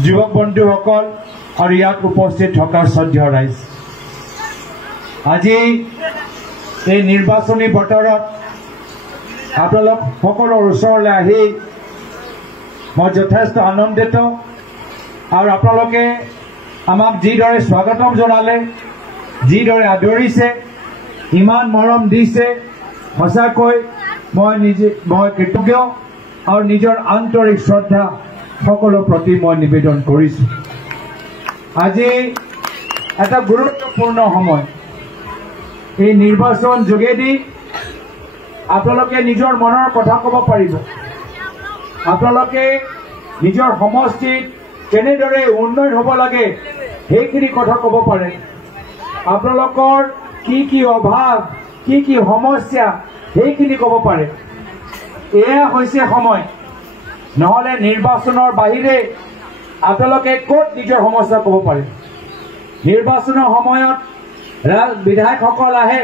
যুৱক বন্ধুসকল আৰু ইয়াত উপস্থিত থকা শ্ৰদ্ধেয় ৰাইজ, আজি এই নিৰ্বাচনী বতৰত আপোনালোক সকলৰ ওচৰলৈ আহি মই যথেষ্ট আনন্দিত। আৰু আপোনালোকে আমাক যিদৰে স্বাগতম জনালে, যিদৰে আদৰিছে, ইমান মৰম দিছে, সঁচাকৈ মই কৃতজ্ঞ আৰু নিজৰ আন্তৰিক শ্ৰদ্ধা সকলৰ প্ৰতি মই নিবেদন কৰিছোঁ। আজি এটা গুৰুত্বপূৰ্ণ সময়। এই নিৰ্বাচন যোগেদি আপোনালোকে নিজৰ মনৰ কথা ক'ব পাৰিব। আপোনালোকে নিজৰ সমষ্টিত কেনেদৰে উন্নয়ন হ'ব লাগে সেইখিনি কথা ক'ব পাৰে। আপোনালোকৰ কি কি অভাৱ, কি কি সমস্যা সেইখিনি ক'ব পাৰে। এয়া হৈছে সময়। নহ'লে নিৰ্বাচনৰ বাহিৰে আপোনালোকে ক'ত নিজৰ সমস্যা ক'ব পাৰে। নিৰ্বাচনৰ সময়ত বিধায়কসকল আহে,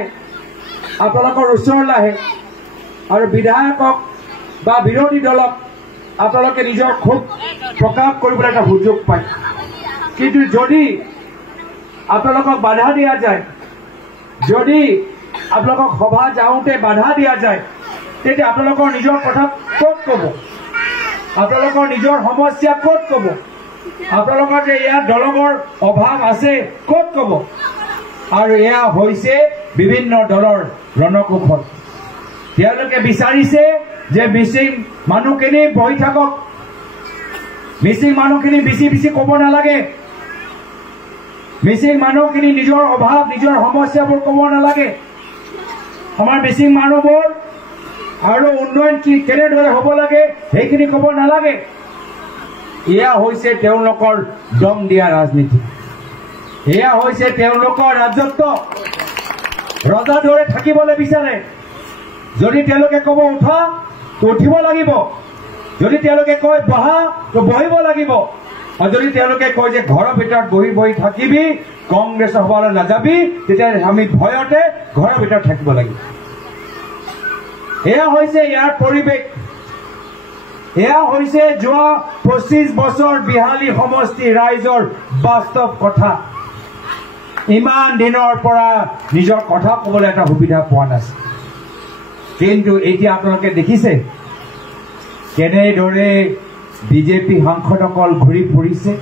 আপোনালোকৰ ওচৰলৈ আহে আৰু বিধায়কক বা বিৰোধী দলক আপোনালোকে নিজৰ ক্ষোভ প্ৰকাশ কৰিবলৈ এটা সুযোগ পায়। কিন্তু যদি আপোনালোকক বাধা দিয়া যায়, যদি আপোনালোকক সভা যাওঁতে বাধা দিয়া যায়, তেতিয়া আপোনালোকৰ নিজৰ কথা ক'ত ক'ব? আপোনালোকৰ নিজৰ সমস্যা ক'ত ক'ব? আপোনালোকৰ যে ইয়াত দলঙৰ অভাৱ আছে ক'ত ক'ব? আৰু এয়া হৈছে বিভিন্ন দলৰ ৰণকৌশল। তেওঁলোকে বিচাৰিছে যে মিচিং মানুহখিনি বহি থাকক, মিচিং মানুহখিনি বেছি ক'ব নালাগে, মিচিং মানুহখিনি নিজৰ অভাৱ, নিজৰ সমস্যাবোৰ ক'ব নালাগে, আমাৰ মিচিং মানুহবোৰ আৰু উন্নয়ন কেনেদৰে হ'ব লাগে সেইখিনি ক'ব নালাগে। এয়া হৈছে তেওঁলোকৰ দম দিয়া ৰাজনীতি। এয়া হৈছে তেওঁলোকৰ ৰাজত্ব। ৰজাৰ দৰে থাকিবলৈ বিচাৰে। যদি তেওঁলোকে ক'ব উঠা তো উঠিব লাগিব, যদি তেওঁলোকে কয় বহা তো বহিব লাগিব, আৰু যদি তেওঁলোকে কয় যে ঘৰৰ ভিতৰত বহি থাকিবি, কংগ্ৰেছৰ সভালৈ নাযাবি, তেতিয়া আমি ভয়তে ঘৰৰ ভিতৰত থাকিব লাগিব। এয়া হৈছে ইয়াৰ পৰিৱেশ। এয়া হৈছে যোৱা 25 বছৰ বিহালী সমষ্টি ৰাইজৰ বাস্তৱ কথা। ইমান দিনৰ পৰা নিজৰ কথা ক'বলৈ এটা সুবিধা পোৱা নাছিল। কিন্তু এতিয়া আপোনালোকে দেখিছে কেনেদৰে বিজেপি সাংসদসকল ঘূৰি ফুৰিছে।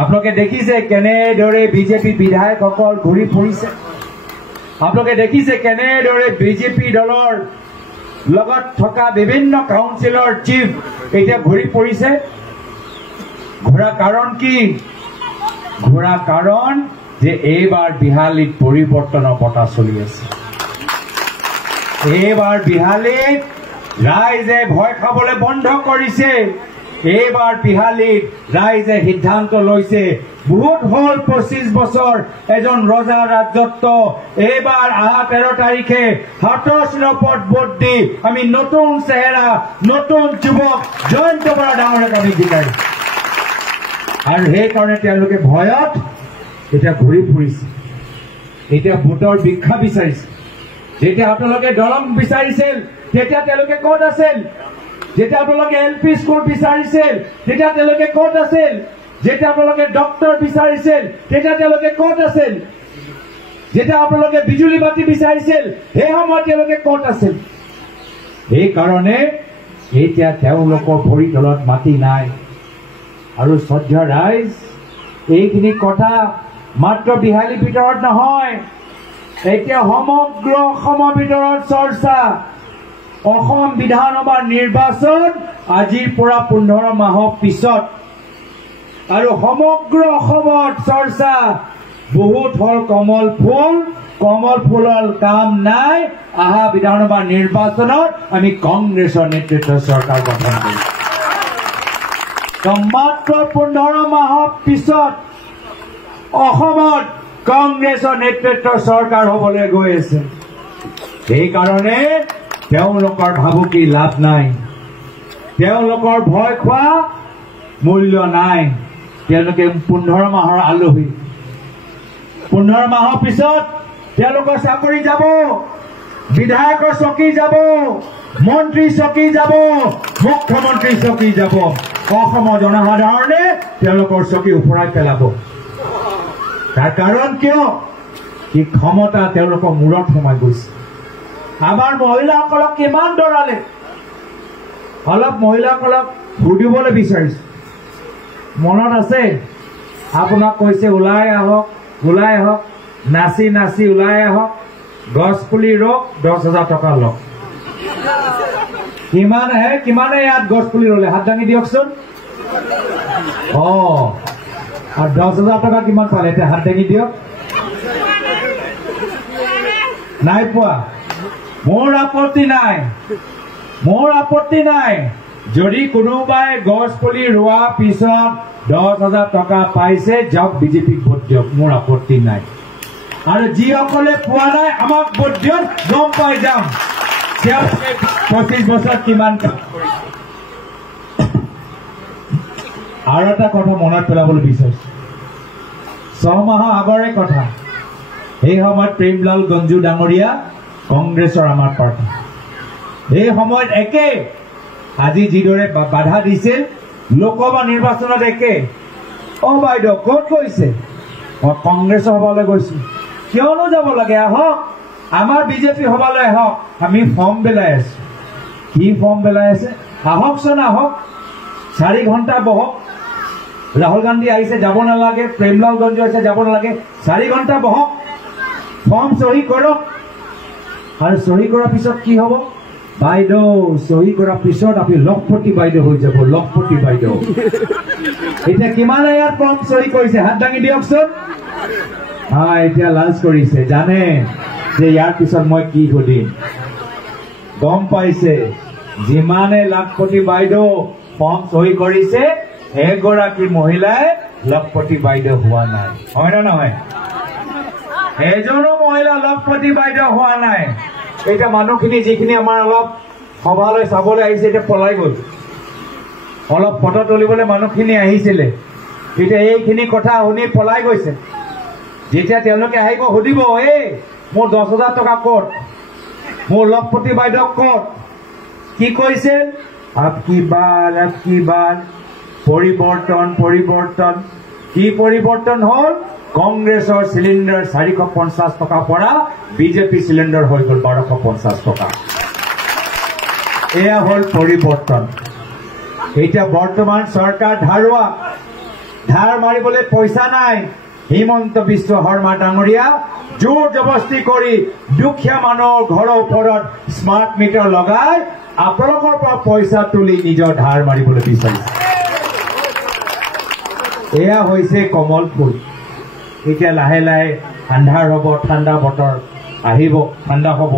আপোনালোকে দেখিছে কেনেদৰে বিজেপি বিধায়কসকল ঘূৰি ফুৰিছে। আপোনালোকে দেখিছে কেনেদৰে বিজেপি দলৰ লগত থকা বিভিন্ন কাউন্সিলৰ চিফ এতিয়া ঘূৰি ফুৰিছে। ঘূৰা কাৰণ কি? ঘূৰা কাৰণ যে এইবাৰ বিহালীত পৰিৱৰ্তনৰ বতাহ চলি আছে। এইবাৰ বিহালীত ৰাইজে ভয় খাবলৈ বন্ধ কৰিছে। এইবাৰ বিহালীত ৰাইজে সিদ্ধান্ত লৈছে, বহুত হ'ল 25 বছৰ এজন ৰজা ৰাজত্ব। এইবাৰ 13 তাৰিখে হাতৰ চিনপত ভোট দি আমি নতুন চেহেৰা, নতুন যুৱক জয়ন্ত বৰা ডাঙৰীয়াক আমি জিকাইছো। আৰু সেইকাৰণে তেওঁলোকে ভয়ত এতিয়া ঘূৰি ফুৰিছে। এতিয়া ভোটৰ ভিক্ষা বিচাৰিছে। যেতিয়া আপোনালোকে দলং বিচাৰিছিল তেতিয়া তেওঁলোকে ক'ত আছিল? যেতিয়া আপোনালোকে LP স্কুল বিচাৰিছিল তেতিয়া তেওঁলোকে ক'ত আছিল? যেতিয়া আপোনালোকে ডক্টৰ বিচাৰিছিল তেতিয়া তেওঁলোকে ক'ত আছিল? যেতিয়া আপোনালোকে বিজুলী বাতি বিচাৰিছিল সেই সময়ত তেওঁলোকে ক'ত আছিল? সেইকাৰণে এতিয়া তেওঁলোকৰ ভৰি তলত মাটি নাই। আৰু শ্ৰদ্ধেয় ৰাইজ, এইখিনি কথা মাত্ৰ বিহালীৰ ভিতৰত নহয়, এতিয়া সমগ্ৰ অসমৰ ভিতৰত চৰ্চা। অসম বিধানসভাৰ নিৰ্বাচন আজিৰ পৰা 15 মাহৰ পিছত, আৰু সমগ্ৰ অসমত চৰ্চা বহুত হ'ল কমল ফুল। কমল ফুলৰ কাম নাই। অহা বিধানসভা নিৰ্বাচনত আমি কংগ্ৰেছৰ নেতৃত্বৰ চৰকাৰ গঠন কৰিম। মাত্ৰ 15 মাহৰ পিছত অসমত কংগ্ৰেছৰ নেতৃত্বৰ চৰকাৰ হ'বলৈ গৈ আছে। সেইকাৰণে তেওঁলোকৰ ভাবুকি লাভ নাই, তেওঁলোকৰ ভয় খোৱা মূল্য নাই। তেওঁলোকে 15 মাহৰ আলহী। 15 মাহৰ পিছত তেওঁলোকৰ চাকৰি যাব, বিধায়কৰ চকী যাব, মন্ত্ৰী চকী যাব, মুখ্যমন্ত্ৰী চকী যাব। অসমৰ জনসাধাৰণে তেওঁলোকৰ চকী উফৰাই পেলাব তাৰ কাৰণ কিয় কি ক্ষমতা তেওঁলোকৰ মূৰত সোমাই গৈছে আমাৰ মহিলাসকলক কিমান দৰালে অলপ মহিলাসকলক সুধিবলৈ বিচাৰিছো মনত আছে আপোনাক কৈছে ওলাই আহক নাচি নাচি ওলাই আহক গছ পুলি ৰোক 10,000 টকা লওক কিমানে ইয়াত গছ পুলি ৰোলে হাত দাঙি দিয়কচোন আৰু 10,000 টকা কিমান পালে এতিয়া হাত দাঙি দিয়ক নাই পোৱা মোৰ আপত্তি নাই যদি কোনোবাই গছ পুলি ৰোৱা পিছত 10,000 টকা পাইছে যাওক বিজেপিক ভোট দিয়ক মোৰ আপত্তি নাই আৰু যিসকলে পোৱা নাই আমাক ভোট দিয়ক গম পাই যাম 25 বছৰত কিমান কাম কৰিছে আৰু এটা কথা মনত পেলাবলৈ বিচাৰিছো 6 মাহৰ আগৰে কথা এই সময়ত প্ৰেমলাল গঞ্জু ডাঙৰীয়া কংগ্ৰেছৰ আমাৰ প্ৰাৰ্থী এই সময়ত একে আজি যিদৰে বাধা দিছিল লোকসভা নিৰ্বাচনত একে বাইদেউ ক'ত গৈছে মই কংগ্ৰেছৰ সভালৈ গৈছো কিয়নো যাব লাগে আহক আমাৰ বিজেপি সভালৈ আহক আমি ফৰ্ম বেলাই আছো কি ফৰ্ম বেলাই আছে আহকচোন আহক 4 ঘণ্টা বহক ৰাহুল গান্ধী আহিছে যাব নালাগে প্ৰেমলাল গঞ্জু আহিছে যাব নালাগে 4 ঘণ্টা বহক ফৰ্ম সহি কৰক আৰু সহি কৰাৰ পিছত কি হ'ব বাইদেউ সহি কৰাৰ পিছত আপুনি লখপতি বাইদেউ হৈ যাব লখপতি বাইদেউ এতিয়া কিমান ইয়াত ফৰ্ম সহি কৰিছে হাত দাঙি দিয়কচোন এতিয়া লাঞ্চ কৰিছে জানে যে ইয়াৰ পিছত মই কি সুধিম গম পাইছে যিমানে লখপতি বাইদেউ ফৰ্ম সহি কৰিছে এগৰাকী মহিলাই লখপতি বাইদেউ হোৱা নাই হয় না নহয় এজনো মহিলা লখপতি বাইদেউ হোৱা নাই এতিয়া মানুহখিনি যিখিনি আমাৰ অলপ সভালৈ চাবলৈ আহিছে এতিয়া পলাই গ'ল অলপ ফটো তুলিবলৈ মানুহখিনি আহিছিলে এতিয়া এইখিনি কথা শুনি পলাই গৈছে যেতিয়া তেওঁলোকে আহিব সুধিব মোৰ 10,000 টকা ক'ত মোৰ লখপতি বাইদেউ ক'ত কি কৈছিল আপকি বাৰ পৰিৱৰ্তন কি পৰিৱৰ্তন হ'ল কংগ্ৰেছৰ চিলিণ্ডাৰ 450 টকা পৰা বিজেপি চিলিণ্ডাৰ হৈ গ'ল 1250 টকা এয়া হ'ল পৰিৱৰ্তন এতিয়া বৰ্তমান চৰকাৰ ধাৰুৱা ধাৰ মাৰিবলৈ পইচা নাই হিমন্ত বিশ্ব শৰ্মা ডাঙৰীয়া জোৰ জবস্তি কৰি দুখীয়া মানুহৰ ঘৰৰ ওপৰত স্মাৰ্ট মিটাৰ লগাই আপোনালোকৰ পৰা পইচা তুলি নিজৰ ধাৰ মাৰিবলৈ বিচাৰিছে এয়া হৈছে কমল ফুল এতিয়া লাহে লাহে আন্ধাৰ হ'ব ঠাণ্ডা বতৰ আহিব ঠাণ্ডা হ'ব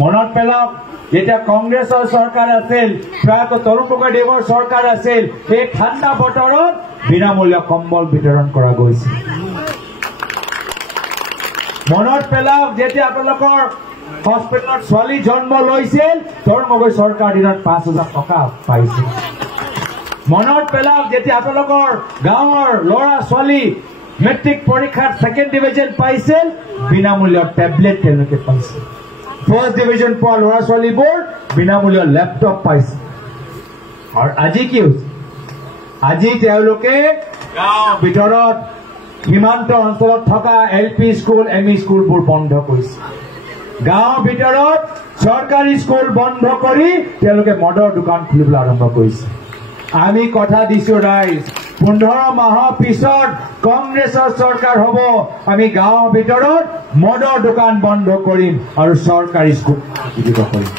মনত পেলাওক যেতিয়া কংগ্ৰেছৰ চৰকাৰ আছিল প্ৰায়তো তৰুণ গগৈদেৱৰ চৰকাৰ আছিল এই ঠাণ্ডা বতৰত বিনামূল্য কম্বল বিতৰণ কৰা গৈছিল মনত পেলাওক যেতিয়া আপোনালোকৰ হস্পিটেলত ছোৱালী জন্ম লৈছিল তৰুণ গগৈ চৰকাৰ দিনত 5,000 টকা পাইছিল মনত পেলাওক যেতিয়া আপোনালোকৰ গাঁৱৰ ল'ৰা ছোৱালী মেট্ৰিক পৰীক্ষাত 2nd ডিভিজন পাইছিল বিনামূল্য টেবলেট তেওঁলোকে পাইছিল 1st ডিভিজন পোৱা ল'ৰা ছোৱালীবোৰ বিনামূল্য লেপটপ পাইছিল আৰু আজি কি হৈছে আজি তেওঁলোকে গাঁৱৰ ভিতৰত সীমান্ত অঞ্চলত থকা LP স্কুল ME স্কুলবোৰ বন্ধ কৰিছে গাঁৱৰ ভিতৰত চৰকাৰী স্কুল বন্ধ কৰি তেওঁলোকে মদৰ দোকান খুলিবলৈ আৰম্ভ কৰিছে আমি কথা দিছো ৰাইজ 15 মাহৰ পিছত কংগ্ৰেছৰ চৰকাৰ হ'ব আমি গাঁৱৰ ভিতৰত মদৰ দোকান বন্ধ কৰিম আৰু চৰকাৰী স্কুল বিকশিত কৰিম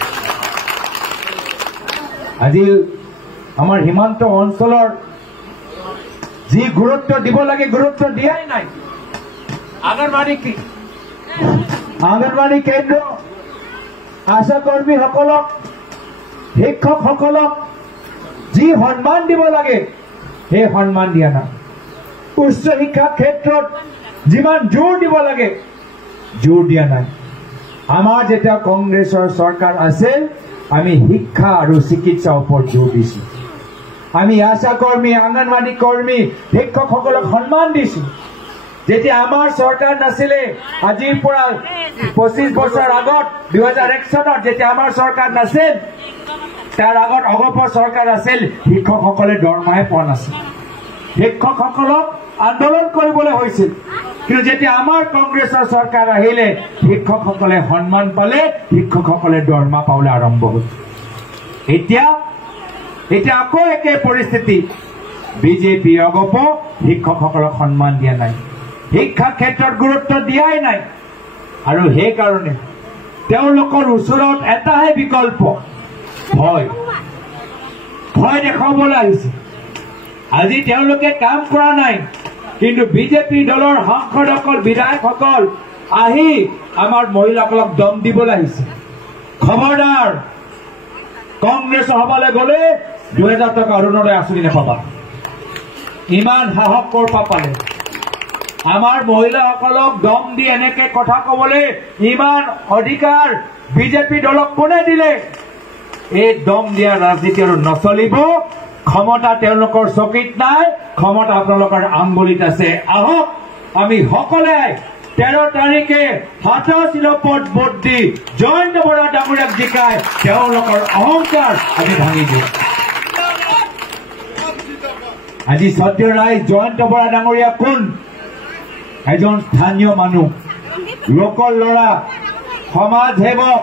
আজি আমাৰ সীমান্ত অঞ্চলৰ যি গুৰুত্ব দিব লাগে গুৰুত্ব দিয়াই নাই আংগনবাড়ী কেন্দ্ৰ আশা কৰ্মীসকলক শিক্ষকসকলক যি সন্মান দিব লাগে সেই সন্মান দিয়া নাই উচ্চ শিক্ষা ক্ষেত্ৰত যিমান জোৰ দিব লাগে জোৰ দিয়া নাই আমাৰ যেতিয়া কংগ্ৰেছৰ চৰকাৰ আছিল আমি শিক্ষা আৰু চিকিৎসাৰ ওপৰত জোৰ দিছো আমি আশা কৰ্মী আংগনবাড়ী কৰ্মী শিক্ষকসকলক সন্মান দিছো যেতিয়া আমাৰ চৰকাৰ নাছিলে আজিৰ পৰা 25 বছৰ আগত 2001 চনত যেতিয়া আমাৰ চৰকাৰ নাছিল তাৰ আগত অগপৰ চৰকাৰ আছিল শিক্ষকসকলে দৰমহাই পোৱা নাছিল শিক্ষকসকলক আন্দোলন কৰিবলৈ হৈছিল কিন্তু যেতিয়া আমাৰ কংগ্ৰেছৰ চৰকাৰ আহিলে শিক্ষকসকলে সন্মান পালে শিক্ষকসকলে দৰমহা পাবলৈ আৰম্ভ হ'ল এতিয়া আকৌ একে পৰিস্থিতি বিজেপি অগপ শিক্ষকসকলক সন্মান দিয়া নাই শিক্ষা ক্ষেত্ৰত গুৰুত্ব দিয়াই নাই আৰু সেই কাৰণে তেওঁলোকৰ ওচৰত এটাহে বিকল্প ভয় দেখাবলৈ আহিছে আজি তেওঁলোকে কাম কৰা নাই কিন্তু বিজেপি দলৰ সাংসদসকল বিধায়কসকল আহি আমাৰ মহিলাসকলক দম দিবলৈ আহিছে খবৰদাৰ কংগ্ৰেছ সভালৈ গ'লে 2000 টকা অৰুণোদয় আঁচনি নাপাবা ইমান সাহস ক'ৰ পৰা পালে আমাৰ মহিলাসকলক দম দি এনেকে কথা ক'বলৈ ইমান অধিকাৰ বিজেপি দলক কোনে দিলে এই দম দিয়া ৰাজনীতি আৰু নচলিব ক্ষমতা তেওঁলোকৰ চকীত নাই ক্ষমতা আপোনালোকৰ আঙ্গুলিত আছে আহক আমি সকলোৱে 13 তাৰিখে হাতৰ চিলপত ভোট দি জয়ন্ত বৰা ডাঙৰীয়াক জিকাই তেওঁলোকৰ অহংকাৰ আমি ভাঙি দিওঁ আজি সত্য ৰায় জয়ন্ত বৰা ডাঙৰীয়া কোন এজন স্থানীয় মানুহ লোকৰ ল'ৰা সমাজ সেৱক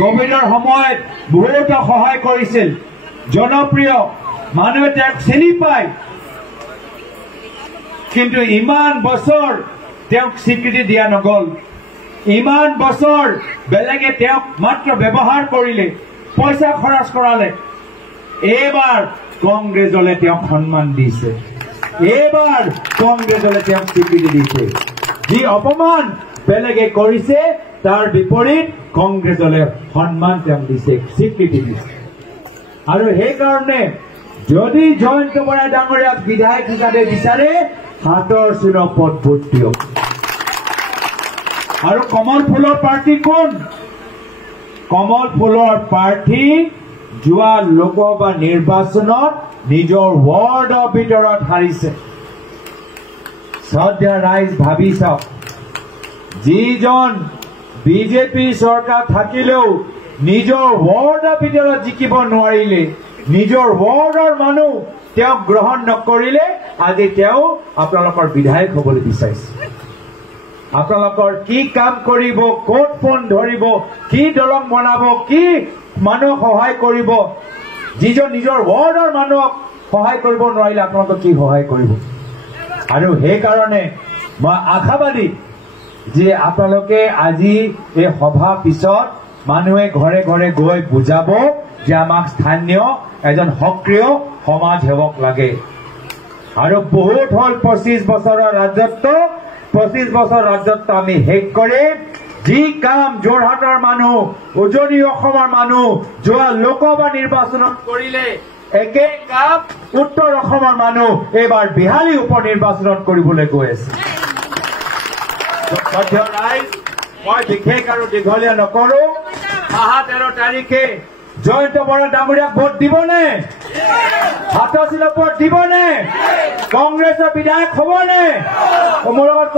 কোভিডৰ সময়ত বহুত সহায় কৰিছিল জনপ্ৰিয় মানুহে তেওঁক চিনি পায় কিন্তু ইমান বছৰ তেওঁক স্বীকৃতি দিয়া নগ'ল ইমান বছৰ বেলেগে তেওঁক মাত্ৰ ব্যৱহাৰ কৰিলে পইচা খৰচ কৰালে এইবাৰ কংগ্ৰেছ দলে তেওঁক সন্মান দিছে এইবাৰ কংগ্ৰেছ দলে তেওঁক স্বীকৃতি দিছে যি অপমান বেলেগে কৰিছে তাৰ বিপৰীত কংগ্ৰেছ দলে সন্মান তেওঁক দিছে স্বীকৃতি দিছে আৰু সেইকাৰণে যদি জয়ন্ত বৰা ডাঙৰীয়াক বিধায়ক হিচাপে বিচাৰে হাতৰ চিলপত ভোট দিয়ক আৰু কমল ফুলৰ প্ৰাৰ্থী কোন কমল ফুলৰ প্ৰাৰ্থী যোৱা লোকসভা নিৰ্বাচনত নিজৰ ৱাৰ্ডৰ ভিতৰত হাৰিছে শ্ৰদ্ধা ৰাইজ ভাবি চাওক যিজন বিজেপি চৰকাৰ থাকিলেও নিজৰ ৱাৰ্ডৰ ভিতৰত জিকিব নোৱাৰিলে নিজৰ ৱাৰ্ডৰ মানুহ তেওঁক গ্ৰহণ নকৰিলে আজি তেওঁ আপোনালোকৰ বিধায়ক হ'বলৈ বিচাৰিছে আপোনালোকৰ কি কাম কৰিব ক'ত ফোন ধৰিব কি দলং বনাব কি মানুহ সহায় কৰিব যিজন নিজৰ ৱাৰ্ডৰ মানুহক সহায় কৰিব নোৱাৰিলে আপোনালোকক কি সহায় কৰিব আৰু সেইকাৰণে মই আশাবাদী যে আপোনালোকে আজি এই সভা পিছত মানুহে ঘৰে ঘৰে গৈ বুজাব যে আমাক স্থানীয় এজন সক্ৰিয় সমাজ সেৱক লাগে আৰু বহুত হ'ল 25 বছৰৰ ৰাজত্ব 25 বছৰ ৰাজত্ব আমি শেষ কৰি যি কাম যোৰহাটৰ মানুহ উজনি অসমৰ মানুহ যোৱা লোকসভা নিৰ্বাচনত কৰিলে একে কাম উত্তৰ অসমৰ মানুহ এইবাৰ বিহালী উপ নিৰ্বাচনত কৰিবলৈ গৈ আছে মই বিশেষ আৰু দীঘলীয়া নকৰো অহা 13 তাৰিখে জয়ন্ত বৰা ডাঙৰীয়াক ভোট দিবনে হাতৰ চিলপত দিবনে কংগ্ৰেছৰ বিধায়ক হ'বনে মোৰ লগত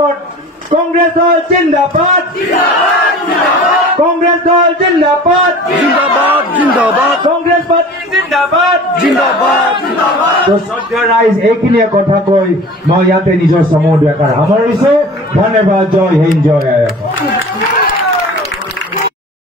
কংগ্ৰেছ দল জিন্দাবাদ কংগ্ৰেছ দল জিন্দাবাদ কংগ্ৰেছ পাৰ্টি জিন্দাবাদ সত্য ৰাইজ এইখিনিয়ে কথা কৈ মই ইয়াতে নিজৰ সময় সামৰিছো ধন্যবাদ জয় হিন্দ জয় আইএফ